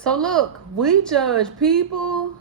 So look, we judge people,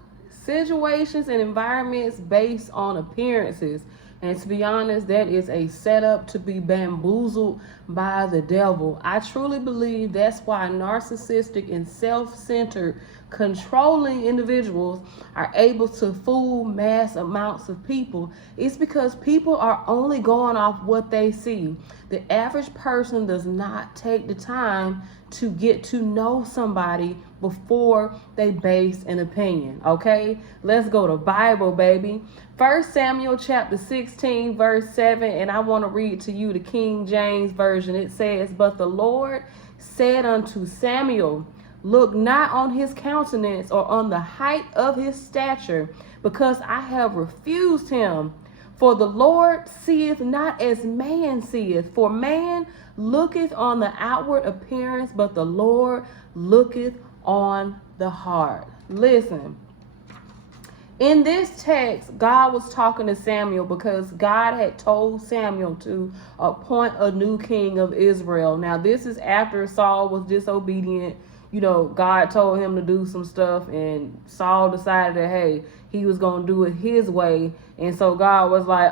situations, and environments based on appearances. And to be honest, that is a setup to be bamboozled by the devil. I truly believe that's why narcissistic and self centered, controlling individuals are able to fool mass amounts of people. It's because people are only going off what they see. The average person does not take the time to get to know somebody before they base an opinion. Okay, let's go to Bible, baby. 1 Samuel chapter 16 verse 7, and I want to read to you the King James version. It says, "But the Lord said unto Samuel, look not on his countenance or on the height of his stature, because I have refused him. For the Lord seeth not as man seeth. For man looketh on the outward appearance, but the Lord looketh on the heart." Listen, in this text, God was talking to Samuel because God had told Samuel to appoint a new king of Israel. Now, this is after Saul was disobedient. God told him to do some stuff, and Saul decided that, hey, he was going to do it his way. And so God was like,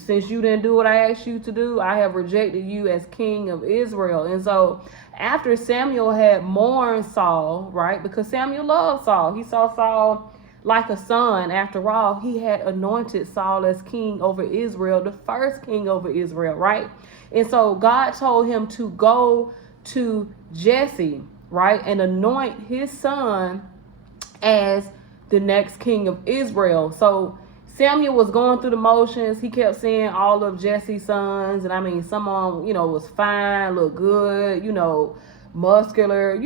since you didn't do what I asked you to do, I have rejected you as king of Israel. And so after Samuel had mourned Saul, right, because Samuel loved Saul, he saw Saul like a son. After all, he had anointed Saul as king over Israel, the first king over Israel, right? And so God told him to go to Jesse, right, and anoint his son as the next king of Israel. So Samuel was going through the motions. He kept seeing all of Jesse's sons, and I mean, some of them, was fine, looked good, muscular,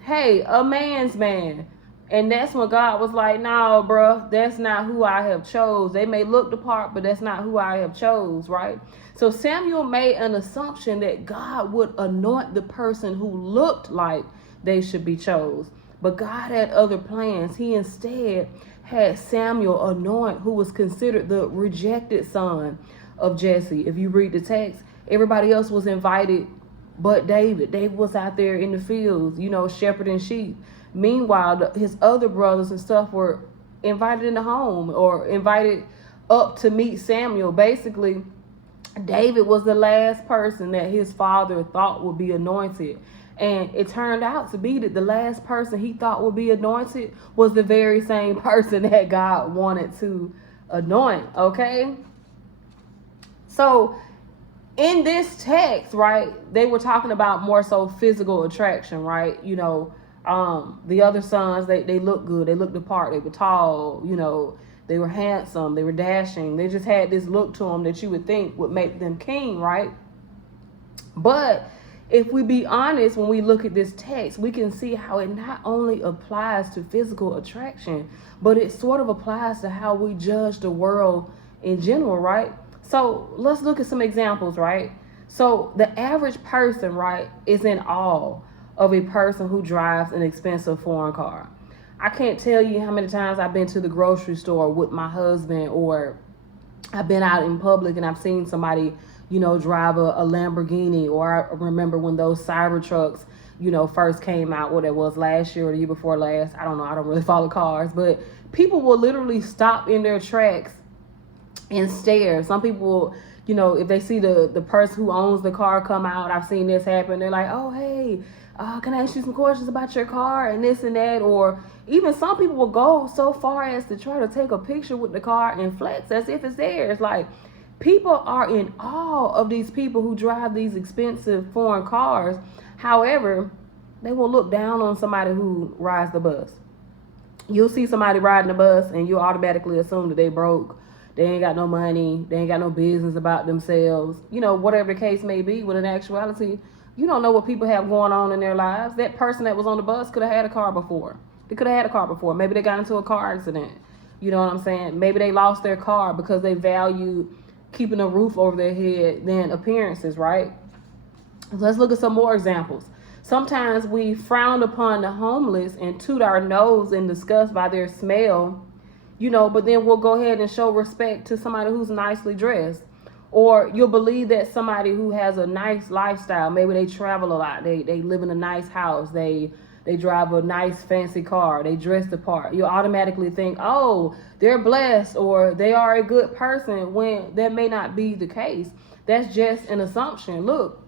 hey, a man's man. And that's when God was like, no, bro, that's not who I have chose. They may look the part, but that's not who I have chose, right? So Samuel made an assumption that God would anoint the person who looked like they should be chose. But God had other plans. He instead had Samuel anoint who was considered the rejected son of Jesse. If you read the text, everybody else was invited but David. David was out there in the fields, shepherding sheep. Meanwhile, his other brothers and stuff were invited in the home or invited up to meet Samuel. Basically, David was the last person that his father thought would be anointed. And it turned out to be that the last person he thought would be anointed was the very same person that God wanted to anoint, okay? So in this text, right, they were talking about more so physical attraction, right? The other sons, they looked good. They looked the part. They were tall, they were handsome. They were dashing. They just had this look to them that you would think would make them king, right? But if we be honest, when we look at this text, we can see how it not only applies to physical attraction, but it sort of applies to how we judge the world in general, right? So let's look at some examples, right? So the average person, right, is in awe of a person who drives an expensive foreign car. I can't tell you how many times I've been to the grocery store with my husband, or I've been out in public and I've seen somebody, drive a Lamborghini, or I remember when those Cybertrucks, first came out, what it was last year or the year before last. I don't know. I don't really follow cars, but people will literally stop in their tracks and stare. Some people will, if they see the person who owns the car come out, I've seen this happen. They're like, oh, hey, can I ask you some questions about your car and this and that? Or even some people will go so far as to try to take a picture with the car and flex as if it's theirs. Like, people are in awe of these people who drive these expensive foreign cars. However, they will look down on somebody who rides the bus. You'll see somebody riding the bus and you'll automatically assume that they broke. They ain't got no money. They ain't got no business about themselves. Whatever the case may be, when in actuality, you don't know what people have going on in their lives. That person that was on the bus could have had a car before. They could have had a car before. Maybe they got into a car accident. You know what I'm saying? Maybe they lost their car because they value keeping a roof over their head than appearances, right? Let's look at some more examples. Sometimes we frown upon the homeless and toot our nose in disgust by their smell, but then we'll go ahead and show respect to somebody who's nicely dressed. Or you'll believe that somebody who has a nice lifestyle, maybe they travel a lot, they live in a nice house, they they drive a nice fancy car, they dress the part, you automatically think, oh, they're blessed or they are a good person, when that may not be the case. That's just an assumption. Look,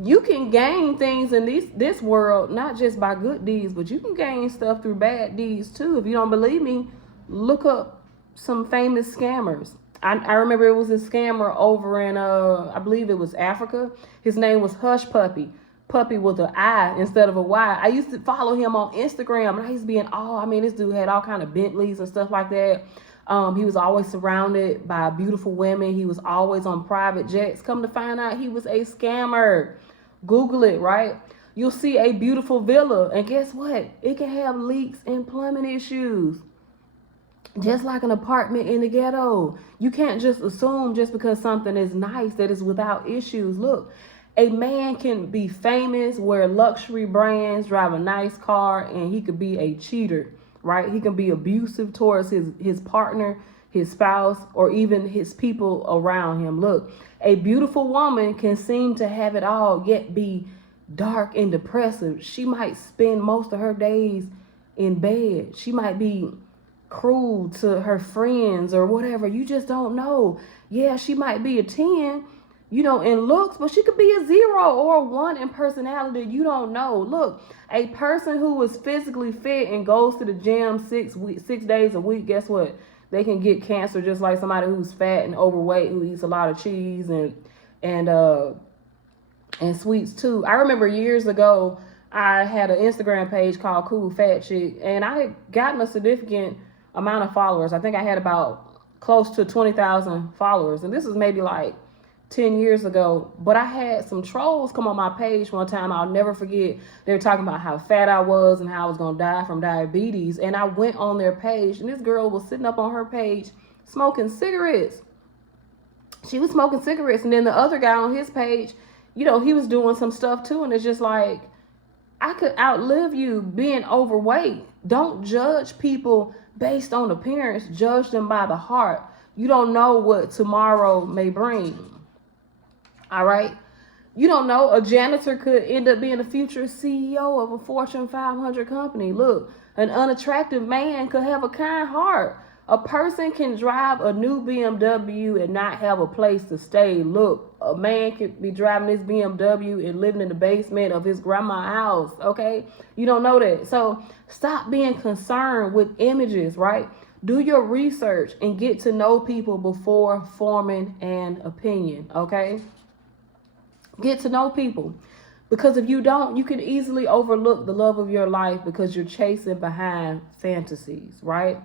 you can gain things in this world, not just by good deeds, but you can gain stuff through bad deeds too. If you don't believe me, look up some famous scammers. I remember it was a scammer over in, I believe it was Africa. His name was Hush Puppy. Puppy with an I instead of a Y. I used to follow him on Instagram, and I used to be in awe. I mean, this dude had all kind of Bentleys and stuff like that. He was always surrounded by beautiful women. He was always on private jets. Come to find out, he was a scammer. Google it, right? You'll see a beautiful villa, and guess what? It can have leaks and plumbing issues. Just like an apartment in the ghetto. You can't just assume just because something is nice that it's without issues. Look, a man can be famous, wear luxury brands, drive a nice car, and he could be a cheater, right? He can be abusive towards his partner, his spouse, or even his people around him. Look, a beautiful woman can seem to have it all, yet be dark and depressive. She might spend most of her days in bed. She might be cruel to her friends or whatever. You just don't know. Yeah, she might be a 10, in looks, but she could be a 0 or a 1 in personality. You don't know. Look, a person who is physically fit and goes to the gym 6 days a week, guess what? They can get cancer just like somebody who's fat and overweight, who eats a lot of cheese and sweets too. I remember years ago, I had an Instagram page called Cool Fat Chick, and I had gotten a significant amount of followers. I think I had about close to 20,000 followers, and this was maybe like 10 years ago. But I had some trolls come on my page one time. I'll never forget. They were talking about how fat I was and how I was going to die from diabetes. And I went on their page, and this girl was sitting up on her page smoking cigarettes. She was smoking cigarettes. And then the other guy on his page, he was doing some stuff too. And it's just like, I could outlive you being overweight. Don't judge people based on appearance. Judge them by the heart. You don't know what tomorrow may bring. All right. You don't know. A janitor could end up being the future CEO of a Fortune 500 company. Look, an unattractive man could have a kind heart. A person can drive a new BMW and not have a place to stay. Look, a man could be driving this BMW and living in the basement of his grandma's house. Okay. You don't know that. So stop being concerned with images, right? Do your research and get to know people before forming an opinion. Okay. Get to know people, because if you don't, you can easily overlook the love of your life because you're chasing behind fantasies, right?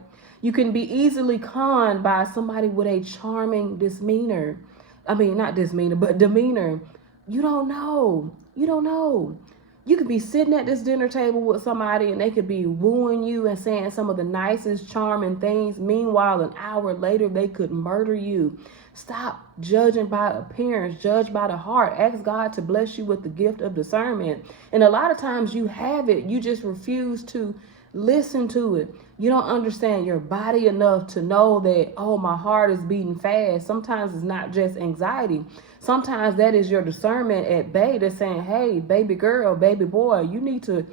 You can be easily conned by somebody with a charming demeanor. I mean, not demeanor, but demeanor. You don't know. You don't know. You could be sitting at this dinner table with somebody and they could be wooing you and saying some of the nicest, charming things. Meanwhile, an hour later, they could murder you. Stop judging by appearance. Judge by the heart. Ask God to bless you with the gift of discernment. And a lot of times you have it. You just refuse to listen to it. You don't understand your body enough to know that, oh, my heart is beating fast. Sometimes it's not just anxiety. Sometimes that is your discernment at bay that's saying, hey, baby girl, baby boy, you need to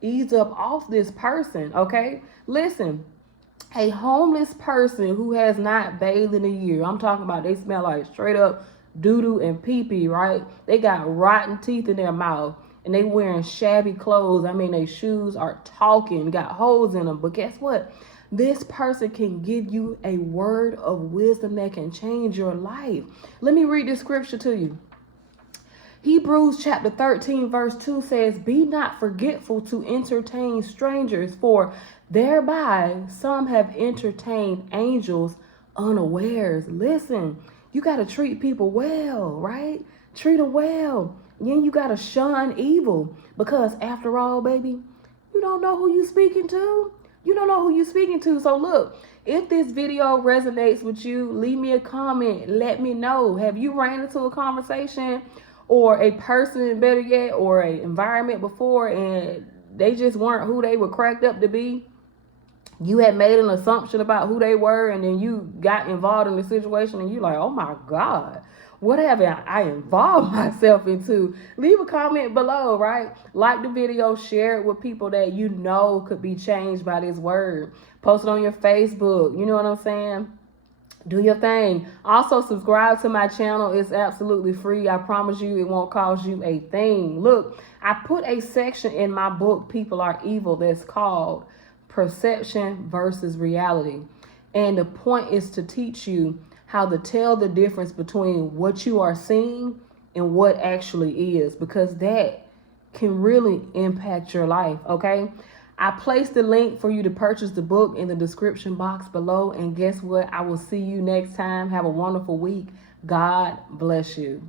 ease up off this person, okay? Listen, a homeless person who has not bathed in a year, I'm talking about they smell like straight up doo-doo and pee-pee, right? They got rotten teeth in their mouth and they wearing shabby clothes. I mean, their shoes are talking, got holes in them. But guess what? This person can give you a word of wisdom that can change your life. Let me read this scripture to you. Hebrews chapter 13 verse 2 says, be not forgetful to entertain strangers, for thereby some have entertained angels unawares. Listen, you got to treat people well, right? Treat them well. Then you got to shun evil, because after all, baby, you don't know who you speaking to. You don't know who you speaking to. So look, if this video resonates with you, leave me a comment. Let me know. Have you ran into a conversation or a person, better yet, or an environment before, and they just weren't who they were cracked up to be? You had made an assumption about who they were, and then you got involved in the situation and you're like, oh my God, What have I involved myself into? Leave a comment below, right? Like the video, share it with people that you know could be changed by this word. Post it on your Facebook. You know what I'm saying? Do your thing. Also, subscribe to my channel. It's absolutely free. I promise you it won't cost you a thing. Look, I put a section in my book, People Are Evil, that's called Perception versus Reality. And the point is to teach you how to tell the difference between what you are seeing and what actually is, because that can really impact your life, okay? I placed the link for you to purchase the book in the description box below. And guess what? I will see you next time. Have a wonderful week. God bless you.